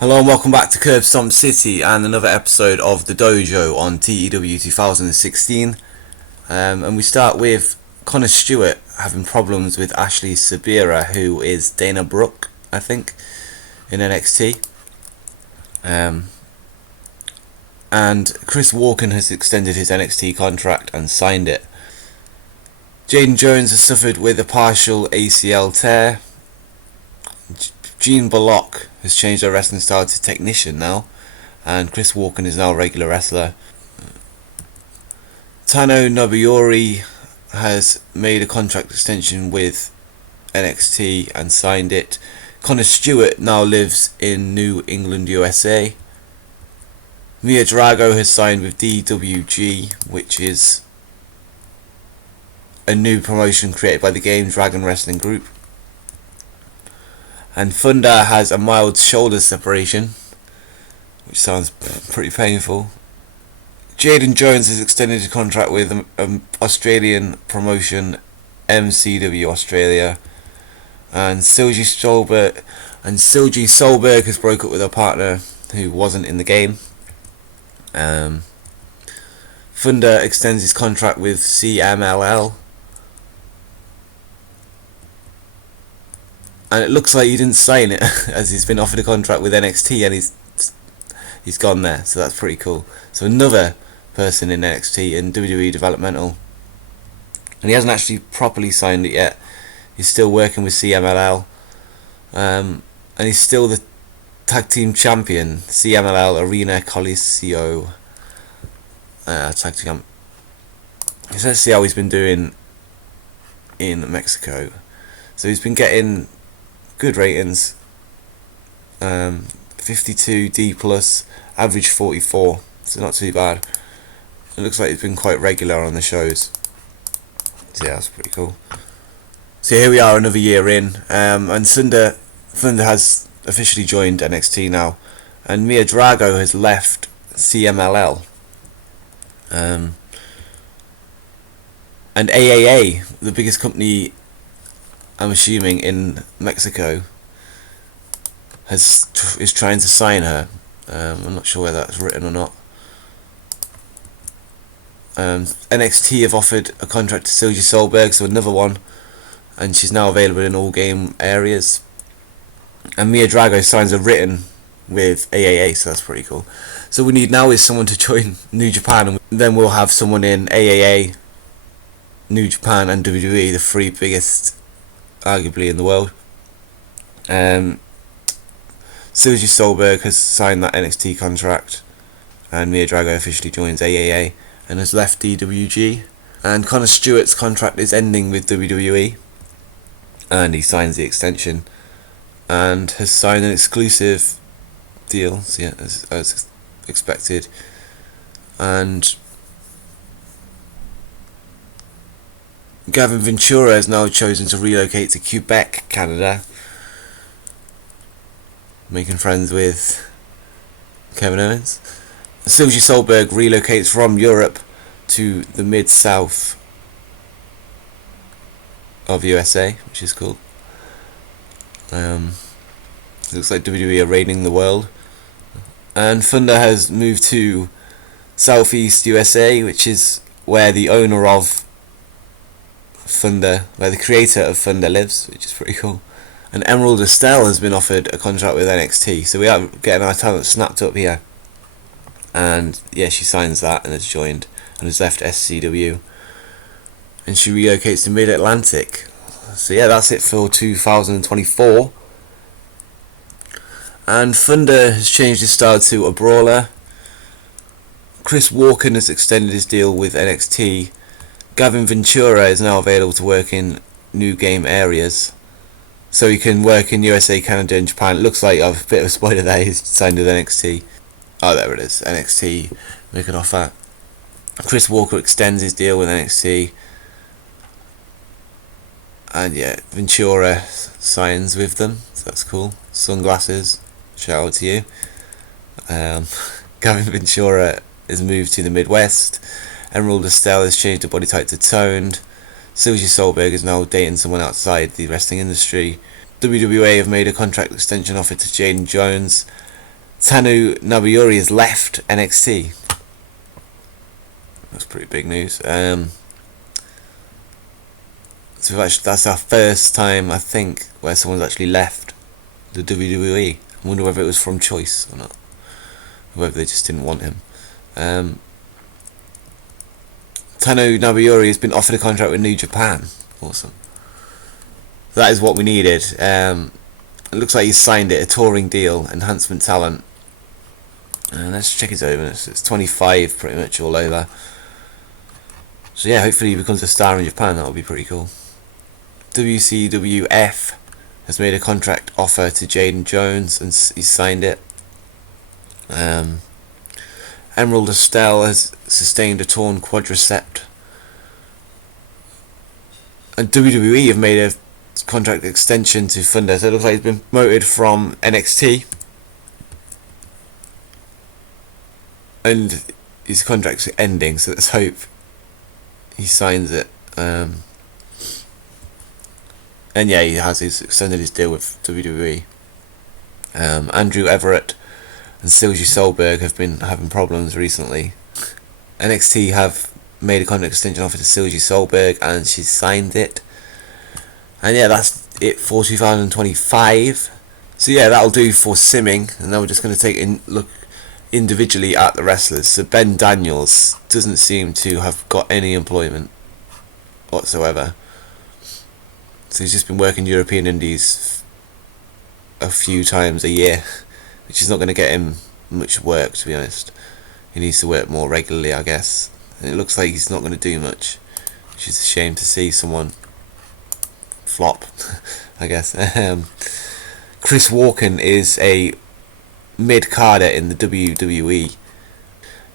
Hello and welcome back to Stomp City and another episode of the Dojo on TEW 2016. And we start with Connor Stewart having problems with Ashley Sabira, who is Dana Brooke, I think, in NXT. And Chris Walken has extended his NXT contract and signed it. Jaden Jones has suffered with a partial ACL tear. Gene Bullock has changed her wrestling style to technician now, and Chris Walken is now a regular wrestler. Tano Nobuyori has made a contract extension with NXT and signed it. Connor Stewart now lives in New England, USA. Mia Drago has signed with DWG, which is a new promotion created by the Game Dragon Wrestling Group. And Thunder has a mild shoulder separation, which sounds pretty painful. Jaden Jones has extended his contract with Australian promotion MCW Australia. And Silji Solberg has broke up with her partner who wasn't in the game. Thunder extends his contract with CMLL. And it looks like he didn't sign it, as he's been offered a contract with NXT and he's gone there, so that's pretty cool. So another person in NXT and WWE developmental, and he hasn't actually properly signed it yet. He's still working with CMLL, and he's still the tag team champion, CMLL Arena Coliseo tag team. So let's see how he's been doing in Mexico. So he's been getting good ratings, 52 D plus, average 44, so not too bad. It looks like he's been quite regular on the shows, so yeah, that's pretty cool. So here we are, another year in, and Thunder has officially joined NXT now, and Mia Drago has left CMLL, and AAA, the biggest company, I'm assuming, in Mexico, is trying to sign her. I'm not sure whether that's written or not. NXT have offered a contract to Silji Solberg, so another one, and she's now available in all game areas. And Mia Drago signs a written with AAA, so that's pretty cool. So we need now is someone to join New Japan, and then we'll have someone in AAA, New Japan, and WWE, the three biggest arguably in the world. Silji Solberg has signed that NXT contract, and Mia Drago officially joins AAA and has left DWG. And Connor Stewart's contract is ending with WWE, and he signs the extension and has signed an exclusive deal, so yeah, as expected. And Gavin Ventura has now chosen to relocate to Quebec, Canada, making friends with Kevin Owens. Silji Solberg relocates from Europe to the mid-south of USA, which is cool. Looks like WWE are raiding the world. And Thunder has moved to Southeast USA, which is where the owner of Thunder, where the creator of Thunder lives, which is pretty cool. And Emerald Estelle has been offered a contract with NXT, so we are getting our talent snapped up here. And yeah, she signs that and has joined and has left SCW, and she relocates to Mid-Atlantic. So yeah, that's it for 2024. And Thunder has changed his style to a brawler. Chris Walken has extended his deal with NXT. Gavin Ventura is now available to work in new game areas, so he can work in USA, Canada, and Japan. It looks like I've a bit of a spoiler there. He's signed with NXT. Oh, there it is. NXT make an offer. Chris Walker extends his deal with NXT, and yeah, Ventura signs with them. So that's cool. Sunglasses. Shout out to you. Gavin Ventura is moved to the Midwest. Emerald Estelle has changed her body type to toned. Silji Solberg is now dating someone outside the wrestling industry. WWE have made a contract extension offer to Jaden Jones. Tanu Nobuyori has left NXT. That's pretty big news. So that's our first time, I think, where someone's actually left the WWE. I wonder whether it was from choice or not, or whether they just didn't want him. Tanu Nobuyori has been offered a contract with New Japan. Awesome. That is what we needed. It looks like he's signed it, a touring deal, enhancement talent. Let's check his overness. It's 25 pretty much all over. So yeah, hopefully he becomes a star in Japan. That would be pretty cool. WCWF has made a contract offer to Jaden Jones and he's signed it. Emerald Estelle has sustained a torn quadricep. And WWE have made a contract extension to fund her. So it looks like he's been promoted from NXT. And his contract's ending, so let's hope he signs it. And yeah, he's extended his deal with WWE. Andrew Everett and Silji Solberg have been having problems recently. NXT have made a contract extension offer to Silji Solberg and she's signed it. And yeah, that's it for 2025. So yeah, that'll do for simming. And now we're just going to take a look individually at the wrestlers. So Ben Daniels doesn't seem to have got any employment whatsoever. So he's just been working European indies a few times a year, which is not going to get him much work, to be honest. He needs to work more regularly, I guess. And it looks like he's not going to do much, which is a shame to see someone flop, I guess. Chris Walken is a mid-carder in the WWE.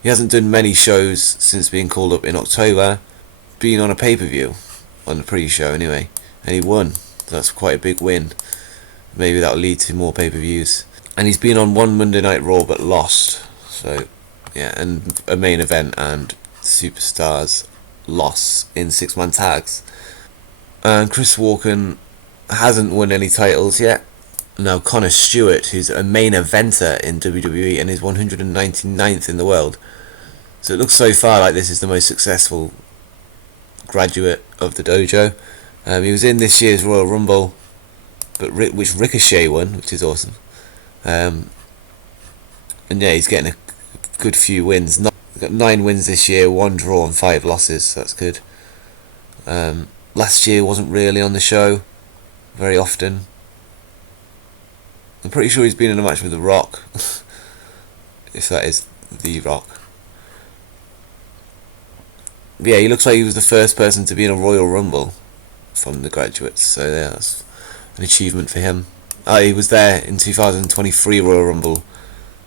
He hasn't done many shows since being called up in October, being on a pay-per-view, on the pre-show anyway, and he won. So that's quite a big win. Maybe that'll lead to more pay-per-views. And he's been on one Monday Night Raw but lost. So yeah, and a main event and Superstars loss in 6-man tags. And Chris Walken hasn't won any titles yet. Now Connor Stewart, who's a main eventer in WWE and is 199th in the world. So it looks so far like this is the most successful graduate of the dojo. He was in this year's Royal Rumble, but which Ricochet won, which is awesome. And yeah, he's getting a good few wins. He's got 9 wins this year, 1 draw and 5 losses, so that's good. Last year wasn't really on the show very often. I'm pretty sure he's been in a match with The Rock, if that is The Rock. But yeah, he looks like he was the first person to be in a Royal Rumble from the graduates, so yeah, that's an achievement for him. He was there in 2023 Royal Rumble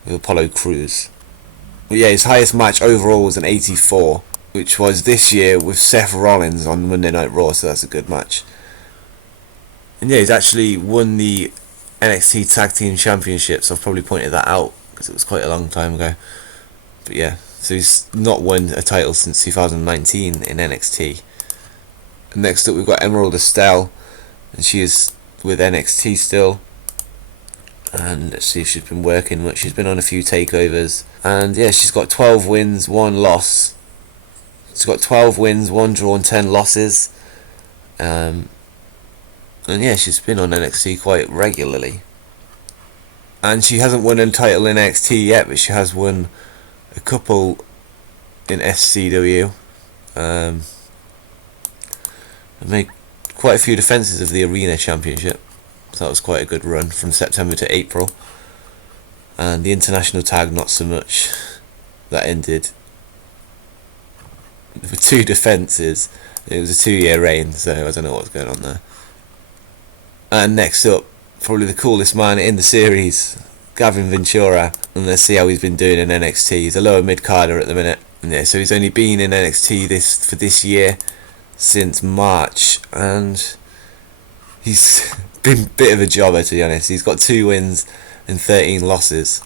with Apollo Crews. But yeah, his highest match overall was an 84, which was this year with Seth Rollins on Monday Night Raw, so that's a good match. And yeah, he's actually won the NXT Tag Team Championships. I've probably pointed that out because it was quite a long time ago. But yeah, so he's not won a title since 2019 in NXT. And next up we've got Emerald Estelle, and she is with NXT still. And let's see if she's been working much. She's been on a few takeovers. And yeah, she's got 12 wins, 1 loss. She's got 12 wins, 1 draw and 10 losses. And yeah, she's been on NXT quite regularly. And she hasn't won a title in NXT yet, but she has won a couple in SCW. And made quite a few defences of the Arena Championship. So that was quite a good run from September to April. And the International Tag, not so much. That ended with 2 defences. It was a 2-year reign, so I don't know what's going on there. And next up, probably the coolest man in the series, Gavin Ventura. And let's see how he's been doing in NXT. He's a lower mid-carder at the minute. And yeah, so he's only been in NXT for this year since March. And he's been a bit of a jobber, to be honest. He's got 2 wins and 13 losses.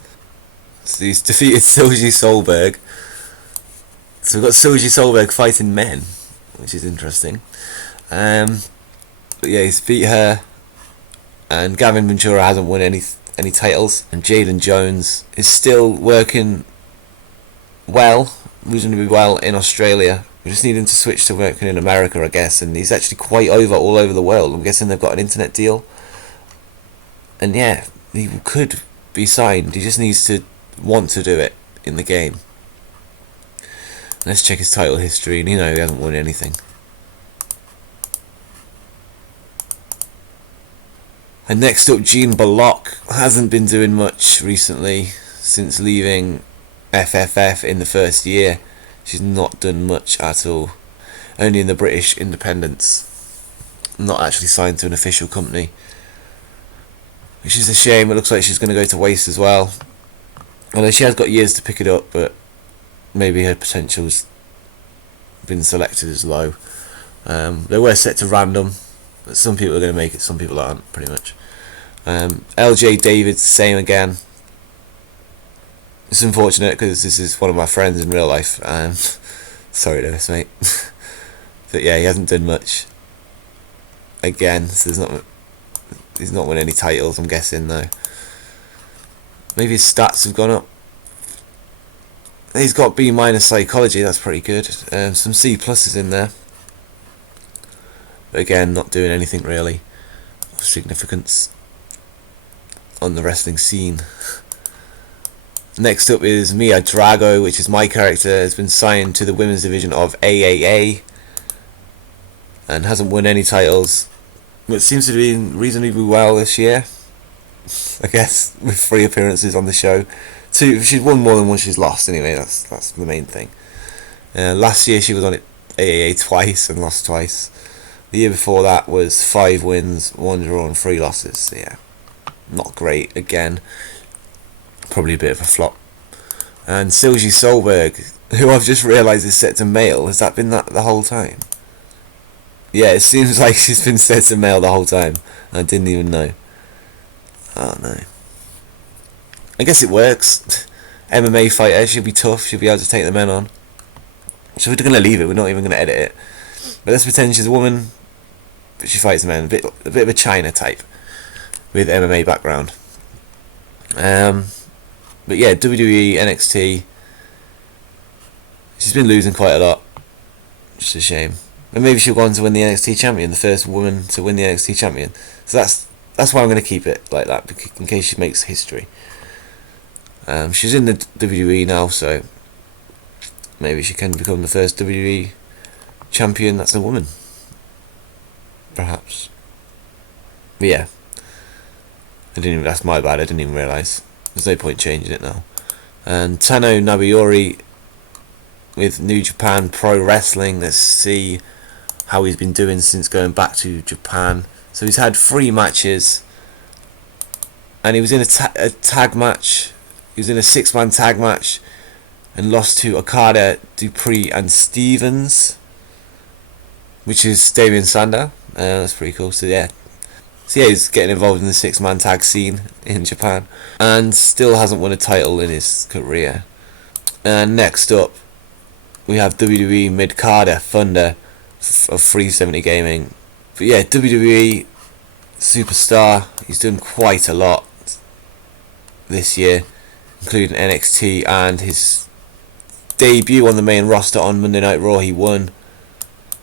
So he's defeated Silji Solberg. So we've got Silji Solberg fighting men, which is interesting. But yeah, he's beat her. And Gavin Ventura hasn't won any any titles. And Jaden Jones is still working well, reasonably well in Australia. We just need him to switch to working in America, I guess, and he's actually quite all over the world. I'm guessing they've got an internet deal. And yeah, he could be signed. He just needs to want to do it in the game. Let's check his title history, and he hasn't won anything. And next up, Jean Bullock hasn't been doing much recently since leaving FFF in the first year. She's not done much at all. Only in the British independents. Not actually signed to an official company. Which is a shame. It looks like she's going to go to waste as well. Although she has got years to pick it up, but maybe her potential's been selected as low. They were set to random, but some people are going to make it, some people aren't, pretty much. LJ David's same again. It's unfortunate because this is one of my friends in real life. Sorry to this, mate. But yeah, he hasn't done much. Again, so he's not won any titles, I'm guessing, though. Maybe his stats have gone up. He's got B- psychology, that's pretty good. Some C pluses in there. But again, not doing anything really of significance on the wrestling scene. Next up is Mia Drago, which is my character, has been signed to the women's division of AAA and hasn't won any titles, but seems to be doing reasonably well this year, I guess, with 3 appearances on the show. 2, she's won more than one she's lost anyway, that's the main thing. Last year she was on AAA twice and lost twice. The year before that was 5 wins, 1 draw and 3 losses, so yeah, not great again. Probably a bit of a flop. And Silji Solberg, who I've just realised is set to male. Has that been that the whole time? Yeah, it seems like she's been set to male the whole time. I didn't even know. Oh no. I guess it works. MMA fighter, she'll be tough, she'll be able to take the men on. So we're going to leave it, we're not even going to edit it. But let's pretend she's a woman, but she fights men. A bit of a China type with MMA background. But yeah, WWE, NXT, she's been losing quite a lot. Just a shame. And maybe she'll go on to win the NXT champion, the first woman to win the NXT champion. So that's why I'm going to keep it like that, in case she makes history. She's in the WWE now, so maybe she can become the first WWE champion that's a woman. Perhaps. But yeah. That's my bad, I didn't even realise. There's no point changing it now. And Tano Nabuyori with New Japan Pro Wrestling. Let's see how he's been doing since going back to Japan. So he's had 3 matches. And he was in a tag match. He was in a 6-man tag match. And lost to Okada, Dupree and Stevens. Which is Damien Sander. That's pretty cool. So yeah, he's getting involved in the 6-man tag scene in Japan, and still hasn't won a title in his career. And next up, we have WWE mid-carder Thunder of 370 Gaming. But yeah, WWE superstar, he's done quite a lot this year, including NXT and his debut on the main roster on Monday Night Raw. He won.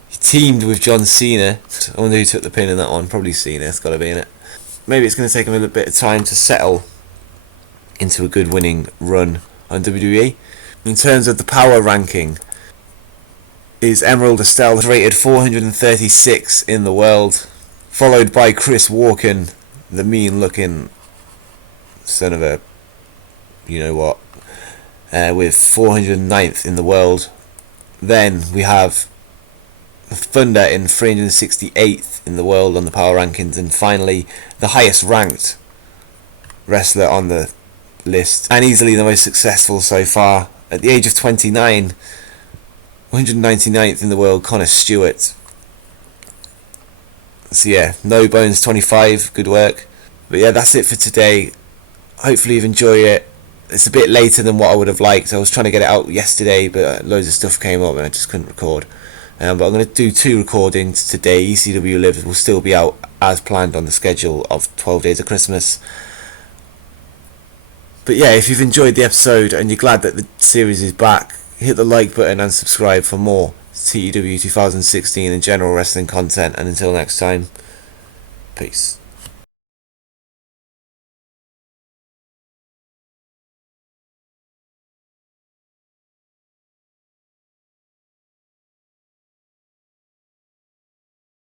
He teamed with John Cena. I wonder who took the pin in that one. Probably Cena, it's got to be in it. Maybe it's going to take him a little bit of time to settle into a good winning run on WWE. In terms of the power ranking, is Emerald Estelle rated 436 in the world, followed by Chris Walken, the mean looking son of a you know what, with 409th in the world. Then we have Thunder in 368th in the world on the power rankings, and finally the highest ranked wrestler on the list, and easily the most successful so far, at the age of 29, 199th in the world, Connor Stewart. So yeah, No Bones 25, good work. But yeah, that's it for today. Hopefully you've enjoyed it. It's a bit later than what I would have liked. I was trying to get it out yesterday, but loads of stuff came up and I just couldn't record. But I'm going to do 2 recordings today. ECW Live will still be out as planned on the schedule of 12 Days of Christmas. But yeah, if you've enjoyed the episode and you're glad that the series is back, hit the like button and subscribe for more TEW 2016 and general wrestling content. And until next time, peace.